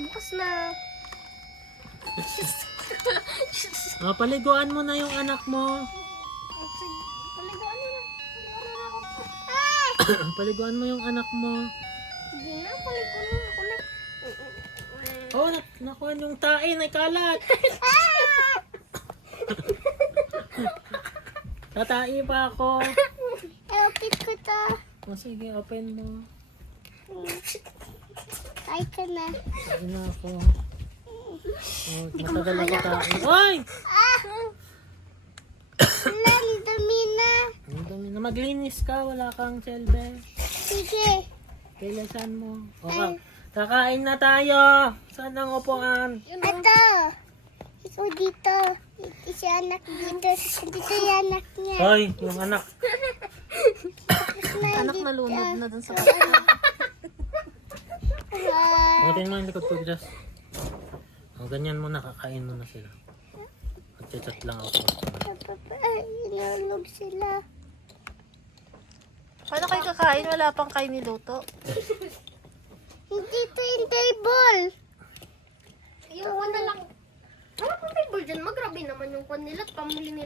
Bukas na. Paliguan mo na yung anak mo. Sige, paliguan mo na. Paliguan mo yung anak mo. Sige na, paliguan mo ako na. Oh, nakuha yung tain ay kalat. Tatai pa ako. Elpit ko to. Sige, open mo. Ay ka na. Sige na ako. Matagal ako tain. Oy! Lang, dami na. Ang dami na. Maglinis ka. Wala kang selbe. Sige. Kailasan mo. Okay. Kakain na tayo. Saan ang upuan? Ito. Ito dito. Ito si anak dito. Dito yung anak niya. Hoy, yung anak. Anak nalunod na dun sa Pangatin mo yung likod ko, Jess. Ganyan mo na. Kakain mo na sila. Mag-chat lang ako. Inulog sila. Paano kayo kakain? Wala pang kayo niluto. Hindi ito yung table. Yung na lang. Wala pang table dyan. Magrabe naman yung kwan nila at pamili nila.